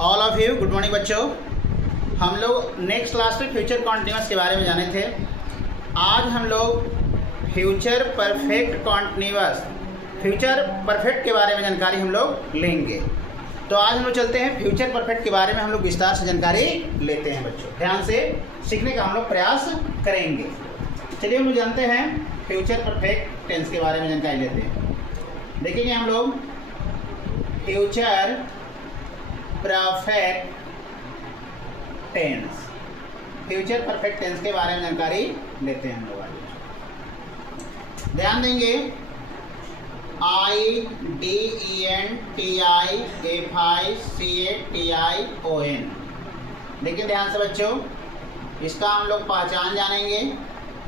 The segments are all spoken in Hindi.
All of you good morning बच्चों। हम लोग नेक्स्ट क्लास में फ्यूचर कॉन्टिन्यूस के बारे में जाने थे। आज हम लोग future perfect continuous future perfect के बारे में जानकारी हम लोग लेंगे। तो आज हम लोग चलते हैं फ्यूचर परफेक्ट के बारे में हम लोग विस्तार से जानकारी लेते हैं। बच्चों ध्यान से सीखने का हम लोग प्रयास करेंगे। चलिए हम लोग जानते हैं फ्यूचर परफेक्ट टेंस के बारे में जानकारी लेते हैं। देखेंगे हम लोग future perfect tense future perfect tense के बारे में जानकारी लेते हैं हम लोग। ध्यान देंगे IDENTIFICATION। देखिए ध्यान से बच्चों, इसका हम लोग पहचान जानेंगे।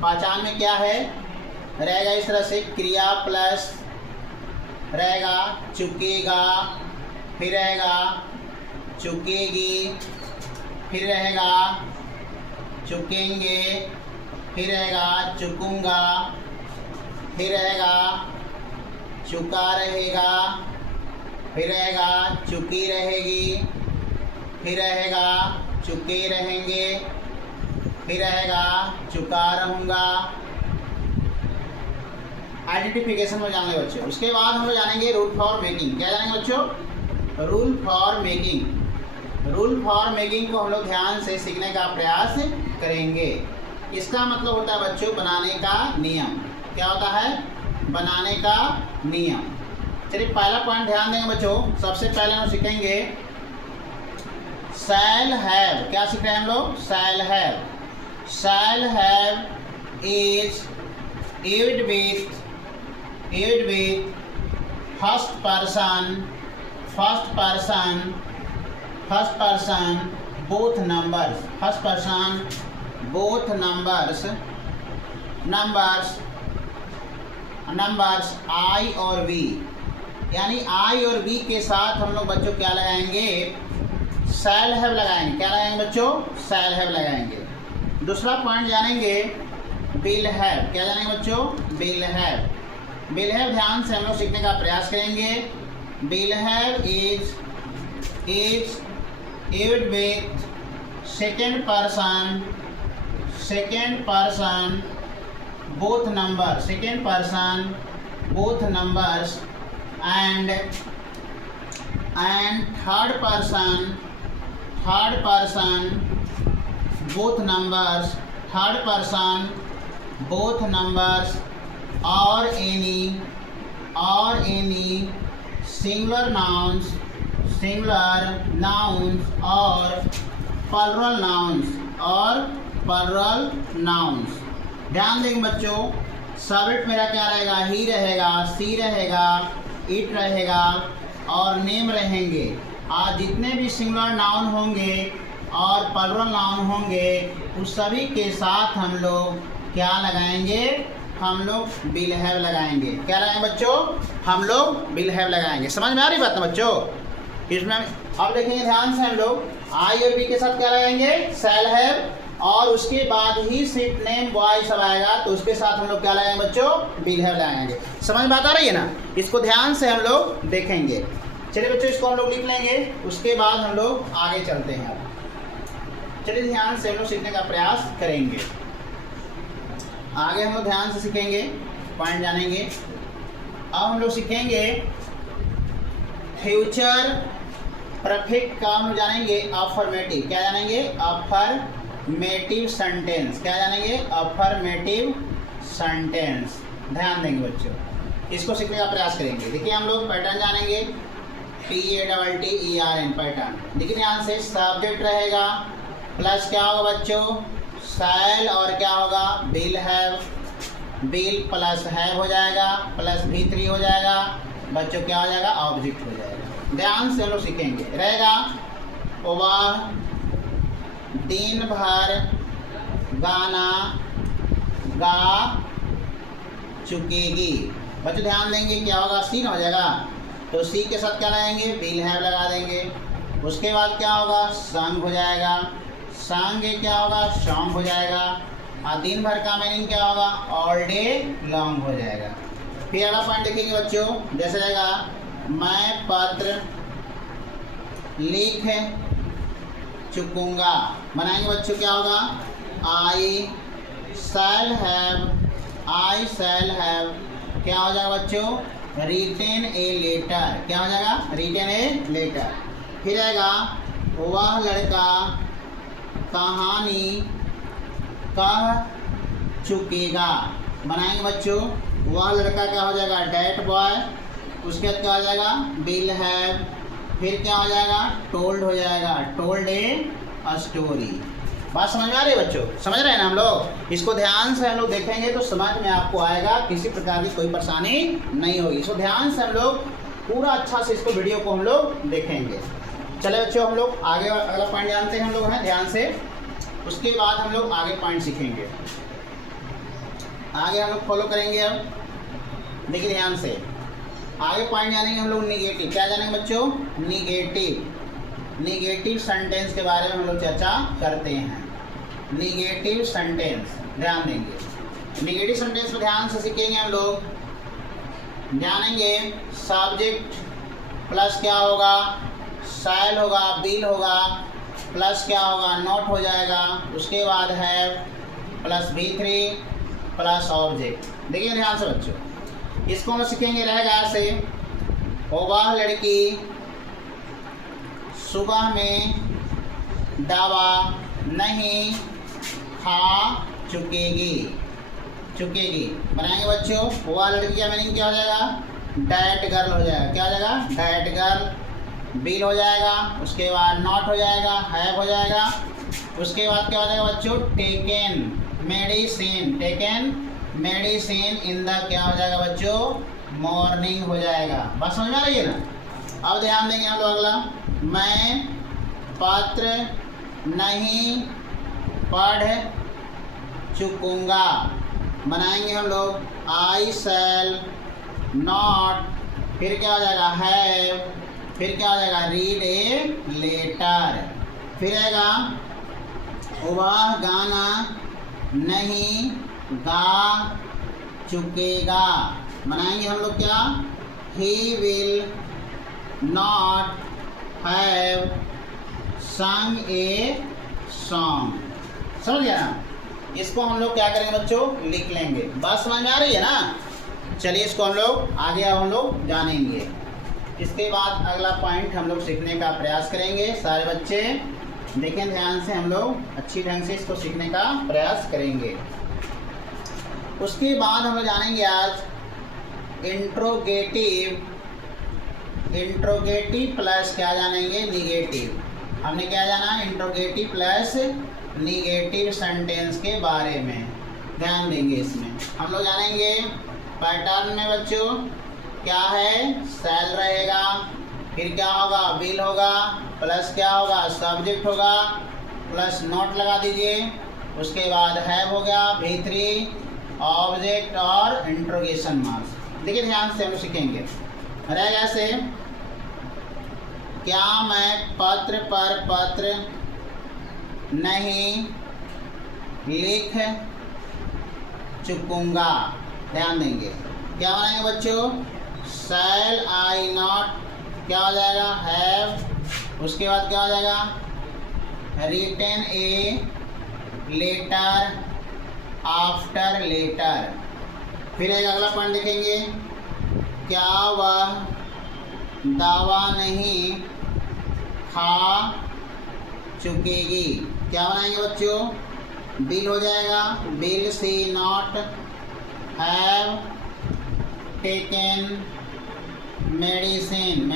पहचान में क्या है रहेगा, इस तरह से क्रिया प्लस रहेगा चुकेगा, फिर रहेगा चुकेगी, फिर रहेगा चुकेंगे, फिर रहेगा चुकूंगा, फिर रहेगा चुका रहेगा, फिर रहेगा चुकी रहेगी, फिर रहेगा चुके रहेंगे, फिर रहेगा चुका रहूँगा। आइडेंटिफिकेशन में जानेंगे बच्चों। उसके बाद हम लोग जानेंगे रूल फॉर मेकिंग। क्या जानेंगे बच्चों? Rule for making. Rule for making को हम लोग ध्यान से सीखने का प्रयास करेंगे। इसका मतलब होता है बच्चों बनाने का नियम। क्या होता है? बनाने का नियम। चलिए पहला पॉइंट ध्यान देंगे बच्चों। सबसे पहले हम सीखेंगे शैल हैव। क्या सीख रहे हैं हम लोग? Shall have. Shall have is used with first person both numbers. First person both numbers I और वी, यानी आई और वी के साथ हम लोग बच्चों क्या लगाएंगे? शैल हैव लगाएंगे। क्या लगाएंगे बच्चों? शैल हैव लगाएंगे। दूसरा पॉइंट जानेंगे विल हैव। क्या जानेंगे बच्चों? Will have. विल हैव ध्यान से हम लोग सीखने का प्रयास करेंगे। Will have is used with second person both numbers, second person both numbers, and third person both numbers, or any singular nouns or plural nouns। ध्यान देंगे बच्चों, सब्जेक्ट मेरा क्या रहेगा? ही रहेगा, सी रहेगा, इट रहेगा और नेम रहेंगे। आज जितने भी सिंगुलर नाउन होंगे और प्लुरल नाउन होंगे उस सभी के साथ हम लोग क्या लगाएंगे? हम लोग विल हैव लगाएंगे। क्या लगाएंगे बच्चों? हम लोग विल हैव लगाएंगे। समझ में आ रही बात ना बच्चों? इसमें अब देखेंगे ध्यान से, हम लोग आई और बी के साथ क्या लगाएंगे? शैल हैव, और उसके बाद ही सिर्फ नेम बॉय सब आएगा तो उसके साथ हम लोग क्या लगाएंगे बच्चों? विल हैव लगाएंगे। समझ में बात आ रही है ना? इसको ध्यान से हम लोग देखेंगे। चलिए बच्चों इसको हम लोग लिख लेंगे, उसके बाद हम लोग आगे चलते हैं। चलिए ध्यान से हम लोग सीखने का प्रयास करेंगे। आगे हम लोग ध्यान से सीखेंगे, पॉइंट जानेंगे। अब हम लोग सीखेंगे फ्यूचर परफेक्ट का हम जानेंगे अफर्मेटिव। क्या जानेंगे? Affirmative sentence. क्या जानेंगे? Affirmative sentence. ध्यान देंगे बच्चों, इसको सीखने का प्रयास करेंगे। देखिए हम लोग पैटर्न जानेंगे, PATTERN पैटर्न। देखिए ध्यान से, सब्जेक्ट रहेगा प्लस क्या होगा बच्चों? शैल, और क्या होगा? Will have. Will plus have हो जाएगा, प्लस V3 हो जाएगा बच्चों। क्या हो जाएगा? ऑब्जेक्ट हो जाएगा। ध्यान से हम लोग सीखेंगे। रहेगा वह दिन भर गाना गा चुकेगी। बच्चों ध्यान देंगे, क्या होगा? सी ना हो जाएगा, तो सी के साथ क्या लगाएंगे? विल हैव लगा देंगे। उसके बाद क्या होगा? संग हो जाएगा, संग क्या होगा? सॉन्ग हो जाएगा। और दिन भर का मीनिंग क्या होगा? ऑल डे लॉन्ग हो जाएगा। फिर अगला पॉइंट देखेंगे बच्चों, जैसे रहेगा मैं लिख चुकूंगा। बनाएंगे बच्चों, क्या होगा? आई शैल हैव क्या हो जाएगा बच्चों? Written a letter. क्या हो जाएगा? Written a letter. फिर आएगा वह लड़का कहानी कह चुकेगा। बनाएंगे बच्चों, वह लड़का क्या हो जाएगा? That boy. उसके बाद क्या हो जाएगा? Will have. फिर क्या हो जाएगा? टोल्ड हो जाएगा, टोल्ड ए स्टोरी। बात समझ में आ रही है बच्चों? समझ रहे हैं ना हम लोग? इसको ध्यान से हम लोग देखेंगे तो समझ में आपको आएगा, किसी प्रकार की कोई परेशानी नहीं होगी। इसको ध्यान से हम लोग पूरा अच्छा से इसको वीडियो को हम लोग देखेंगे। चले बच्चों, हम लोग आगे अगला पॉइंट जानते हैं हम लोग हैं ध्यान से। उसके बाद हम लोग आगे पॉइंट सीखेंगे, आगे हम लोग फॉलो करेंगे। अब देखिए ध्यान से, आगे पॉइंट जानेंगे हम लोग निगेटिव। क्या जानेंगे बच्चों? निगेटिव सेंटेंस के बारे में हम लोग चर्चा करते हैं। निगेटिव सेंटेंस ध्यान देंगे। निगेटिव सेंटेंस में ध्यान से सीखेंगे हम लोग, जानेंगे सब्जेक्ट प्लस क्या होगा? शैल होगा, विल होगा, प्लस क्या होगा? नॉट हो जाएगा। उसके बाद have plus V3 plus object. देखिए ध्यान से बच्चों, इसको हम सीखेंगे। रहेगा ऐसे, वह लड़की सुबह में दवा नहीं खा चुकेगी। बनाएंगे बच्चों, वह लड़की का मीनिंग क्या हो जाएगा? डैट गर्ल हो जाएगा। क्या हो जाएगा? That girl. बिल हो जाएगा, उसके बाद नॉट हो जाएगा, हैव हो जाएगा। उसके बाद क्या हो जाएगा बच्चों? टेकन मेडिसिन इन द क्या हो जाएगा बच्चों? मॉर्निंग हो जाएगा। बात समझ में आ रही है ना? अब ध्यान देंगे हम लोग अगला, मैं पत्र नहीं पढ़ चुकूंगा। बनाएंगे हम लोग, आई शैल नॉट, फिर क्या हो जाएगा? हैव, फिर क्या हो जाएगा? Read a letter. फिर आएगा वह गाना नहीं गा चुकेगा। बनाएंगे हम लोग क्या? ही विल नॉट हैव संग ए सॉन्ग। समझ गया ना? इसको हम लोग क्या करेंगे बच्चों? लिख लेंगे। बात समझ में आ रही है ना? चलिए इसको हम लोग आगे हम लोग जानेंगे। इसके बाद अगला पॉइंट हम लोग सीखने का प्रयास करेंगे। सारे बच्चे देखें ध्यान से, हम लोग अच्छी ढंग से इसको सीखने का प्रयास करेंगे। उसके बाद हम लोग जानेंगे आज इंट्रोगेटिव प्लस क्या जानेंगे? निगेटिव। हमने क्या जाना? इंट्रोगेटिव प्लस निगेटिव सेंटेंस के बारे में ध्यान देंगे। इसमें हम लोग जानेंगे पैटर्न में बच्चों क्या है? शैल रहेगा, फिर क्या होगा? विल होगा, प्लस क्या होगा? सब्जेक्ट होगा, प्लस नॉट लगा दीजिए। उसके बाद हैव हो गया, V3 ऑब्जेक्ट और इंट्रोगेशन मार्क्स। देखिए ध्यान से हम सीखेंगे। रहेगा ऐसे, क्या मैं पत्र पर पत्र नहीं लिख चुकूंगा। ध्यान देंगे, क्या बनाएंगे बच्चों? शैल आई नॉट, क्या हो जाएगा? हैव। उसके बाद क्या हो जाएगा? Written a letter after letter. फिर एक अगला पॉइंट देखेंगे, क्या वह दवा नहीं खा चुकेगी। क्या बनाएंगे बच्चों? बिल हो जाएगा, will she not have taken medicine.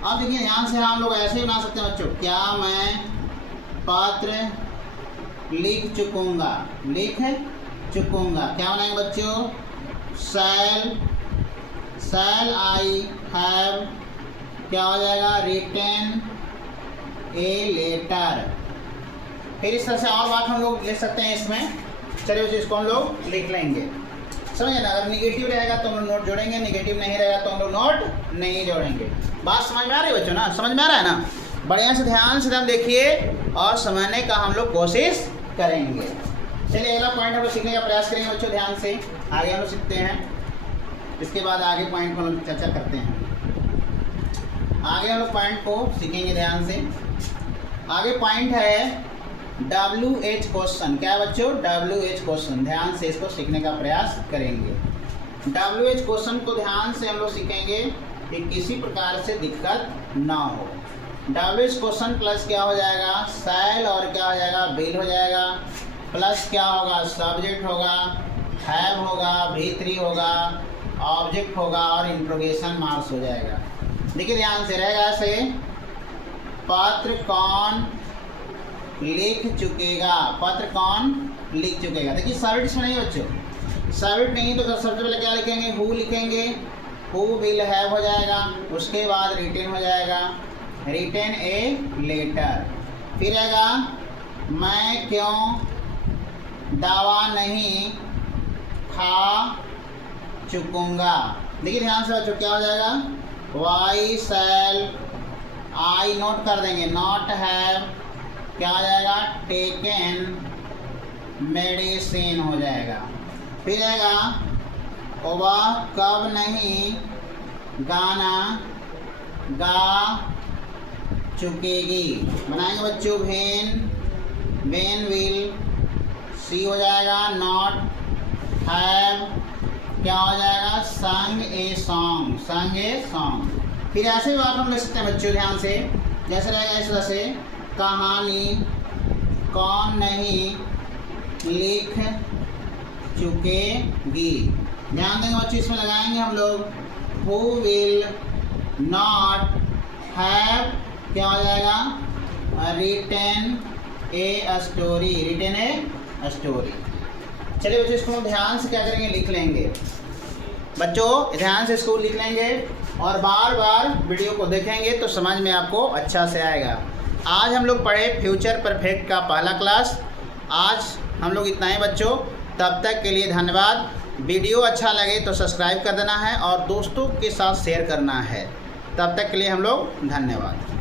अब देखिए ध्यान से, हम लोग ऐसे ही बना सकते हैं बच्चों, क्या मैं पत्र लिख चुकूंगा। क्या बनाएंगे बच्चों? शैल आई हैव, क्या हो जाएगा? Written a letter. फिर इस तरह से और बात हम लोग लिख सकते हैं इसमें। चलिए बच्चों इसको हम लोग लिख लेंगे। समझे ना? अगर निगेटिव रहेगा तो हम लोग नोट जोड़ेंगे, निगेटिव नहीं रहेगा तो हम लोग नोट नहीं जोड़ेंगे। बात समझ में आ रही है बच्चों ना? समझ में आ रहा है ना? बढ़िया से ध्यान से देखिए और समझने का हम लोग कोशिश करेंगे। चलिए अगला पॉइंट हम लोग सीखने का प्रयास करेंगे बच्चों। ध्यान से आगे हम लोग सीखते हैं, इसके बाद आगे पॉइंट पर हम लोग चर्चा करते हैं। आगे हम लोग पॉइंट को सीखेंगे ध्यान से। आगे पॉइंट है WH क्वेश्चन। क्या है बच्चों? WH question. ध्यान से इसको सीखने का प्रयास करेंगे। WH क्वेश्चन को ध्यान से हम लोग सीखेंगे कि किसी प्रकार से दिक्कत ना हो। WH क्वेश्चन प्लस क्या हो जाएगा? शैल और क्या हो जाएगा? विल हो जाएगा। प्लस क्या होगा? सब्जेक्ट होगा, हैव होगा, V3 होगा, ऑब्जेक्ट होगा और इंट्रोगेशन मार्क्स हो जाएगा। देखिए ध्यान से रहेगा ऐसे, पत्र कौन लिख चुकेगा? पत्र कौन लिख चुकेगा? देखिए सब्जेक्ट नहीं बच्चों, सब्जेक्ट नहीं तो सबसे पहले क्या लिखेंगे? हु लिखेंगे। हु विल हैव हो जाएगा। उसके बाद रिटेन हो जाएगा, रिटेन ए लेटर। फिर आएगा मैं क्यों दावा नहीं खा चुकूंगा। देखिए ध्यान से बच्चों क्या हो जाएगा? वाई शैल आई नोट कर देंगे, नॉट हैव क्या हो जाएगा? टेकन मेडिसिन हो जाएगा। फिर आएगा वह कब नहीं गाना गा चुकेगी। बनाएंगे बच्चों वेन विल सी हो जाएगा, नॉट हैव क्या हो जाएगा? संग ए सॉन्ग, संग ए सॉन्ग। फिर ऐसे भी बात हम लिख सकते हैं बच्चों ध्यान से, जैसे रहेगा इस तरह से, कहानी कौन नहीं लिख चुकेगी। ध्यान देंगे बच्चों, इसमें लगाएंगे हम लोग हु विल नॉट हैव क्या हो जाएगा? Written a story, retain a story. चलिए बच्चों इसको हम ध्यान से क्या करेंगे? लिख लेंगे। बच्चों ध्यान से इसको लिख लेंगे और बार बार वीडियो को देखेंगे तो समझ में आपको अच्छा से आएगा। आज हम लोग पढ़े फ्यूचर परफेक्ट का पहला क्लास। आज हम लोग इतना ही बच्चों, तब तक के लिए धन्यवाद। वीडियो अच्छा लगे तो सब्सक्राइब कर देना है और दोस्तों के साथ शेयर करना है। तब तक के लिए हम लोग धन्यवाद।